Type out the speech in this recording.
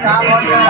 Cabo, cabo.